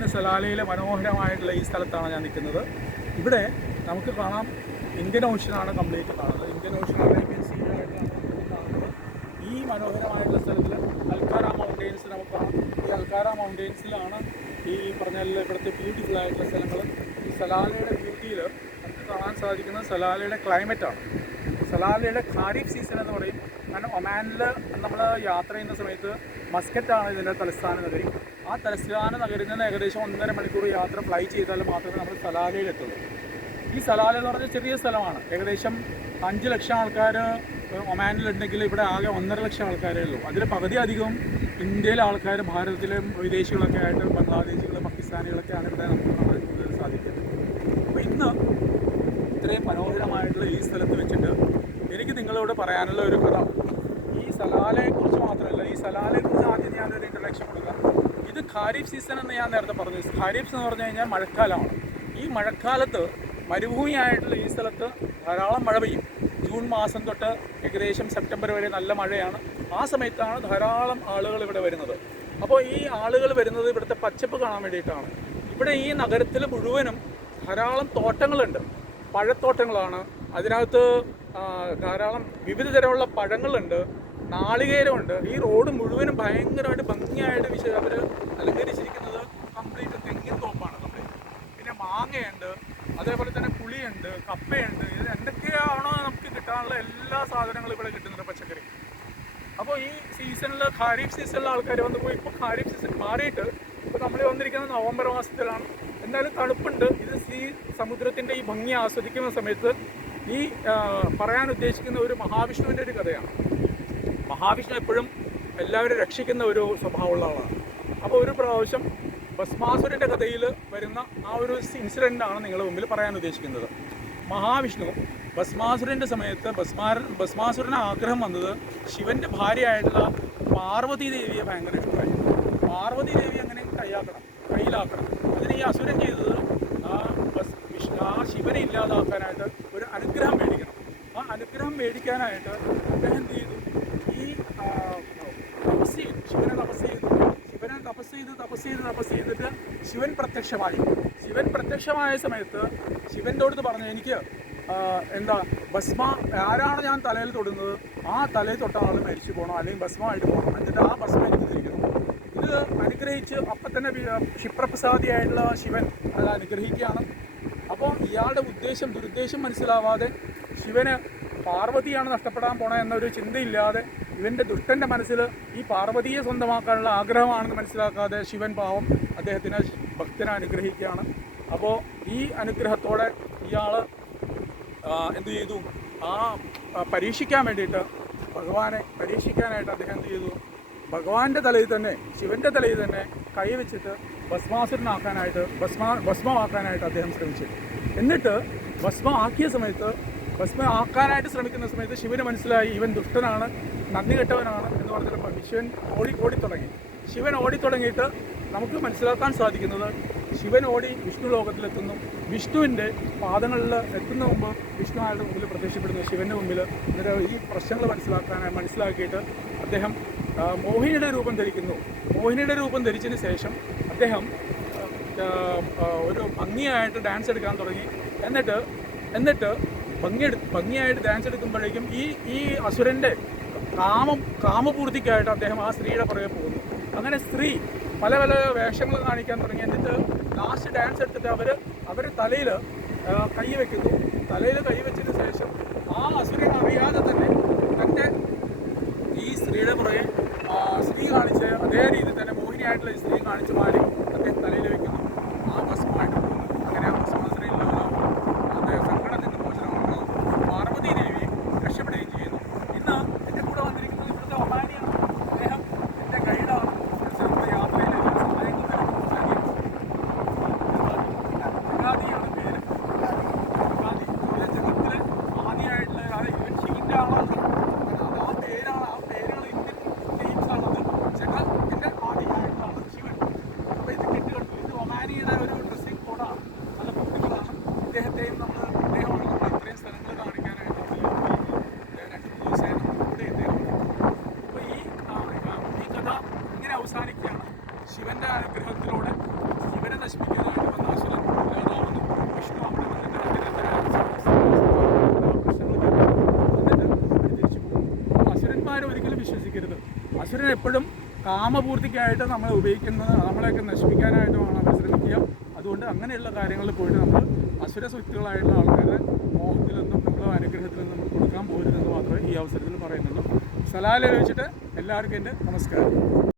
ഇന്ന് സലാലയിലെ മനോഹരമായിട്ടുള്ള ഈ സ്ഥലത്താണ് ഞാൻ നിൽക്കുന്നത്. ഇവിടെ നമുക്ക് കാണാം ഇന്ത്യൻ ഓഷ്യനാണ് കംപ്ലീറ്റ് കാണുന്നത്. ഇന്ത്യൻ സീനായിട്ട് ഈ മനോഹരമായിട്ടുള്ള സ്ഥലത്തിൽ അൽക്കാര മൗണ്ടെയിൻസ് നമുക്ക് കാണാം. ഈ അൽക്കാര മൗണ്ടെയിൻസിലാണ് ഈ പറഞ്ഞ ഇവിടുത്തെ ബ്യൂട്ടിഫുൾ ആയിട്ടുള്ള സ്ഥലങ്ങൾ ഈ സലാലയുടെ ബ്യൂട്ടിയിൽ നമുക്ക് കാണാൻ സാധിക്കുന്നത് സലാലയുടെ ക്ലൈമറ്റാണ് സലാലയുടെ ഖാരിഫ് സീസൺ എന്ന് പറയും. കാരണം ഒമാനിൽ നമ്മൾ യാത്ര ചെയ്യുന്ന സമയത്ത് മസ്കറ്റാണ് ഇതിന്റെ തലസ്ഥാന നഗരി ആ തലസ്ഥാന നഗരിൽ നിന്ന് ഏകദേശം ഒന്നര മണിക്കൂർ യാത്ര ഫ്ലൈ ചെയ്താൽ മാത്രമേ നമ്മൾ സലാലയിൽ എത്തുള്ളൂ. ഈ സലാല എന്ന് പറഞ്ഞാൽ ചെറിയ സ്ഥലമാണ്. ഏകദേശം അഞ്ച് ലക്ഷം ആൾക്കാർ ഒമാനിലുണ്ടെങ്കിൽ ഇവിടെ ആകെ ഒന്നര ലക്ഷം ആൾക്കാരേ ഉള്ളൂ. അതിൽ പകുതി അധികം ഇന്ത്യയിലെ ആൾക്കാർ ഭാരതത്തിലും വിദേശികളൊക്കെ ആയിട്ട് ബംഗ്ലാദേശികൾ പാകിസ്ഥാനികളൊക്കെയാണ് ഇവിടെ നമുക്ക് കാണാൻ കൂടുതൽ സാധിക്കുന്നത്. അപ്പോൾ ഇന്ന് ഇത്രയും മനോഹരമായിട്ടുള്ള ഈ സ്ഥലത്ത് വെച്ചിട്ട് എനിക്ക് നിങ്ങളോട് പറയാനുള്ള ഒരു കഥ. ഈ സലാലയെക്കുറിച്ച് മാത്രമല്ല ഈ സലാലയെക്കുറിച്ച് ആദ്യം ഞാനൊരു ഇൻട്രഡക്ഷൻ കൊടുക്കാം. ഇത് ഖാരിഫ് സീസൺ എന്ന് ഞാൻ നേരത്തെ പറഞ്ഞു. ഖാരീഫ് എന്ന് പറഞ്ഞു കഴിഞ്ഞാൽ മഴക്കാലമാണ്. ഈ മഴക്കാലത്ത് മരുഭൂമിയായിട്ടുള്ള ഈ സ്ഥലത്ത് ധാരാളം മഴ പെയ്യും. ജൂൺ മാസം തൊട്ട് ഏകദേശം സെപ്റ്റംബർ വരെ നല്ല മഴയാണ്. ആ സമയത്താണ് ധാരാളം ആളുകൾ ഇവിടെ വരുന്നത്. അപ്പോൾ ഈ ആളുകൾ വരുന്നത് ഇവിടുത്തെ പച്ചപ്പ് കാണാൻ വേണ്ടിയിട്ടാണ്. ഇവിടെ ഈ നഗരത്തിൽ മുഴുവനും ധാരാളം തോട്ടങ്ങളുണ്ട്. പഴത്തോട്ടങ്ങളാണ്. അതിനകത്ത് ധാരാളം വിവിധ തരമുള്ള പഴങ്ങളുണ്ട്. നാളികേരമുണ്ട്. ഈ റോഡ് മുഴുവനും ഭയങ്കരമായിട്ട് ഭംഗിയായിട്ട് വിശ അവർ അലങ്കരിച്ചിരിക്കുന്നത് കംപ്ലീറ്റ് തെങ്ങിൻ തോപ്പാണ് കംപ്ലീറ്റ് പിന്നെ മാങ്ങയുണ്ട് അതേപോലെ തന്നെ പുളിയുണ്ട് കപ്പയുണ്ട്. ഇത് എന്തൊക്കെയാണോ നമുക്ക് കിട്ടാനുള്ള എല്ലാ സാധനങ്ങളും ഇവിടെ കിട്ടുന്നുണ്ട് പച്ചക്കറി. അപ്പോൾ ഈ സീസണിൽ ഖാരീഫ് സീസണിലെ ആൾക്കാർ വന്ന് പോയി. ഇപ്പോൾ ഖാരീഫ് സീസൺ മാറിയിട്ട് ഇപ്പോൾ നമ്മൾ വന്നിരിക്കുന്നത് നവംബർ മാസത്തിലാണ്. എന്തായാലും തണുപ്പുണ്ട്. ഇത് സീ സമുദ്രത്തിന്റെ ഈ ഭംഗി ആസ്വദിക്കുന്ന സമയത്ത് ഈ പറയാൻ ഉദ്ദേശിക്കുന്ന ഒരു മഹാവിഷ്ണുവിന്റെ ഒരു കഥയാണ്. മഹാവിഷ്ണു എപ്പോഴും എല്ലാവരും രക്ഷിക്കുന്ന ഒരു സ്വഭാവമുള്ള ആളാണ്. അപ്പോൾ ഒരു പ്രാവശ്യം ഭസ്മാസുരന്റെ കഥയിൽ വരുന്ന ആ ഒരു ഇൻസിഡന്റാണ് നിങ്ങളുടെ മുമ്പിൽ പറയാൻ ഉദ്ദേശിക്കുന്നത്. മഹാവിഷ്ണു ഭസ്മാസുരന്റെ സമയത്ത് ഭസ്മാര ഭസ്മാസുരന് ആഗ്രഹം വന്നത് ശിവന്റെ ഭാര്യയായിട്ടുള്ള പാർവതി ദേവിയെ ഭയങ്കര ഇഷ്ടമായി. പാർവതി ദേവി അങ്ങനെ കൈയാക്കണം കയ്യിലാക്കണം? അതിന് ഈ അസുരൻ ചെയ്തത് ആ വിഷ്ണു ആ ശിവനെ ഇല്ലാതാക്കാനായിട്ട് ഒരു അനുഗ്രഹം മേടിക്കണം. ആ അനുഗ്രഹം മേടിക്കാനായിട്ട് അദ്ദേഹം എന്ത് ചെയ്തു? തപസ് ചെയ്തു ശിവനെ തപസ് ചെയ്തു ശിവനെ തപസ് ചെയ്ത് തപസ് ചെയ്ത് തപസ് ചെയ്തിട്ട് ശിവൻ പ്രത്യക്ഷമായി ശിവൻ പ്രത്യക്ഷമായ സമയത്ത് ശിവന്റെ അടുത്ത് പറഞ്ഞു എനിക്ക് എന്താ ഭസ്മ ആരാണ് ഞാൻ തലയിൽ തൊടുന്നത് ആ തലയിൽ തൊട്ട ആൾ മരിച്ചു പോകണം അല്ലെങ്കിൽ ഭസ്മമായിട്ട് പോകണം എന്നിട്ട് ആ ഭസ്മം എനിക്ക് തിരിക്കണം ഇത് അനുഗ്രഹിച്ച് അപ്പം തന്നെ ക്ഷിപ്രപ്രസാദിയായിട്ടുള്ള ശിവൻ അത് അനുഗ്രഹിക്കുകയാണ് അപ്പോൾ ഇയാളുടെ ഉദ്ദേശം ദുരുദ്ദേശം മനസ്സിലാവാതെ ശിവന് പാർവതിയാണ് നഷ്ടപ്പെടാൻ പോണ എന്നൊരു ചിന്തയില്ലാതെ ഇവന്റെ ദുഷ്ടന്റെ മനസ്സിൽ ഈ പാർവതിയെ സ്വന്തമാക്കാനുള്ള ആഗ്രഹമാണെന്ന് മനസ്സിലാക്കാതെ ശിവൻ പാവം അദ്ദേഹത്തിന് ഭക്തനെ അനുഗ്രഹിക്കുകയാണ്. അപ്പോൾ ഈ അനുഗ്രഹത്തോടെ ഇയാൾ എന്ത് ചെയ്തു? ആ പരീക്ഷിക്കാൻ വേണ്ടിയിട്ട് ഭഗവാനെ പരീക്ഷിക്കാനായിട്ട് അദ്ദേഹം എന്ത് ചെയ്തു? ഭഗവാന്റെ തലയിൽ തന്നെ ശിവന്റെ തലയിൽ തന്നെ കൈവച്ചിട്ട് ഭസ്മാസുരനാക്കാനായിട്ട് ഭസ്മ ഭസ്മമാക്കാനായിട്ട് അദ്ദേഹം ശ്രമിച്ചു. എന്നിട്ട് ഭസ്മ ആക്കിയ സമയത്ത് ഭസ്മ ആക്കാനായിട്ട് ശ്രമിക്കുന്ന സമയത്ത് ശിവന് മനസ്സിലായി ഇവൻ ദുഷ്ടനാണ്. നന്ദി കെട്ടവനാണ് എന്ന് പറഞ്ഞിട്ട് ശിവൻ ഓടി ഓടിത്തുടങ്ങി ശിവൻ ഓടിത്തുടങ്ങിയിട്ട് നമുക്ക് മനസ്സിലാക്കാൻ സാധിക്കുന്നത് ശിവൻ ഓടി വിഷ്ണു ലോകത്തിലെത്തുന്നു. വിഷ്ണുവിന്റെ പാദങ്ങളിൽ എത്തുന്ന മുമ്പ് വിഷ്ണു അയാളുടെ മുമ്പിൽ പ്രത്യക്ഷപ്പെടുന്നു? ശിവന്റെ മുമ്പിൽ. എന്നിട്ട് ഈ പ്രശ്നങ്ങൾ മനസ്സിലാക്കാനായി മനസ്സിലാക്കിയിട്ട് അദ്ദേഹം മോഹിനിയുടെ രൂപം ധരിക്കുന്നു. മോഹിനിയുടെ രൂപം ധരിച്ചതിന് ശേഷം അദ്ദേഹം ഒരു ഭംഗിയായിട്ട് ഡാൻസ് എടുക്കാൻ തുടങ്ങി. എന്നിട്ട് എന്നിട്ട് ഭംഗിയെടു ഭംഗിയായിട്ട് ഡാൻസ് എടുക്കുമ്പോഴേക്കും ഈ ഈ അസുരന്റെ കാമം കാമപൂർത്തിക്കായിട്ട് അദ്ദേഹം ആ സ്ത്രീയുടെ പുറകെ പോകുന്നു. അങ്ങനെ സ്ത്രീ പല പല വേഷങ്ങൾ കാണിക്കാൻ തുടങ്ങി. എന്നിട്ട് ലാസ്റ്റ് ഡാൻസ് എടുത്തിട്ട് അവർ അവർ തലയിൽ കൈ വെക്കുന്നു. തലയിൽ കൈ വെച്ചതിന് ശേഷം ആ അസുരൻ അറിയാതെ തന്നെ തന്റെ ഈ സ്ത്രീയുടെ പുറകെ ആ, സ്ത്രീ കാണിച്ച് അതേ രീതിയിൽ തന്നെ മോഹിനിയായിട്ടുള്ള ഈ സ്ത്രീ കാണിച്ച് മാറി അദ്ദേഹം തലയിൽ വെക്കുന്നു ആ ഭസ്മമായിട്ട് പോകുന്നു അങ്ങനെ ആ ഭസ്മാശ്രയിൽ അദ്ദേഹം സങ്കടത്തിന്റെ മോചനമുണ്ടാകും പാർവതി ദേവി രക്ഷപ്പെടുകയും ചെയ്യുന്നു ഇന്ന് എന്റെ കൂടെ വന്നിരിക്കുന്നത് ഇവിടുത്തെ ഒമാനിയാണ് അദ്ദേഹം എന്റെ ഗൈഡാണ് നമ്മുടെ യാത്രയിൽ എല്ലാ സഹായങ്ങളും നൽകുന്ന പ്രഗാദിയാണ് പേര് പ്രഗാദി ജനത്തിലെ ആദ്യമായിട്ടുള്ള അതായത് ഇവൻ ശിവന്റെ ആളാണ് അത് ആ പേരാണ് ആ പേരുകൾ ഇന്ത്യൻ നെയിംസ് ആണത് ജഗത്തിന്റെ ആദ്യമായിട്ടുള്ള ശിവൻ അപ്പോൾ ഇത് കെട്ടുകണ്ടു ഇത് ഒമാനിയുടെ ഒരു ഡ്രസ്സിംഗ് കോഡാണ് നല്ല കുട്ടികളാണ് ഇദ്ദേഹത്തെയും നമ്മൾ ഇദ്ദേഹമാണ് നമ്മൾ ഇത്രയും സ്ഥലങ്ങൾ കാണിക്കാനായിട്ട് നമ്മൾ രണ്ട് മൂന്ന് ദിവസമായി നമ്മുടെ കൂടെ ഇദ്ദേഹം അപ്പോൾ ഈ ആ, ആ, ഈ കഥ ഇങ്ങനെ അവസാനിക്കുകയാണ് ശിവന്റെ അനുഗ്രഹത്തിലൂടെ ശിവനെ നശിപ്പിക്കുന്നതായിട്ട് വന്ന അസുരൻ വിഷ്ണു. അവിടെ വന്നിട്ട് അസുരന്മാരെ ഒരിക്കലും വിശ്വസിക്കരുത്. അസുരൻ എപ്പോഴും കാമപൂർത്തിക്കായിട്ട് നമ്മളെ ഉപയോഗിക്കുന്നത് നമ്മളെയൊക്കെ നശിപ്പിക്കാനായിട്ടുമാണ് അവർ ശ്രമിക്കുക. അതുകൊണ്ട് അങ്ങനെയുള്ള കാര്യങ്ങളിൽ പോയിട്ട് നമ്മൾ അസുര സുഹൃത്തുക്കളായിട്ടുള്ള ആൾക്കാരെ മോഹത്തിൽ നിന്നും നമ്മളെ അനുഗ്രഹത്തിൽ നിന്നും നമ്മൾ കൊടുക്കാൻ പോരുതെന്ന് മാത്രമേ ഈ അവസരത്തിൽ പറയുന്നുള്ളൂ. സലാലോചിച്ചിട്ട് എല്ലാവർക്കും എന്റെ നമസ്കാരം.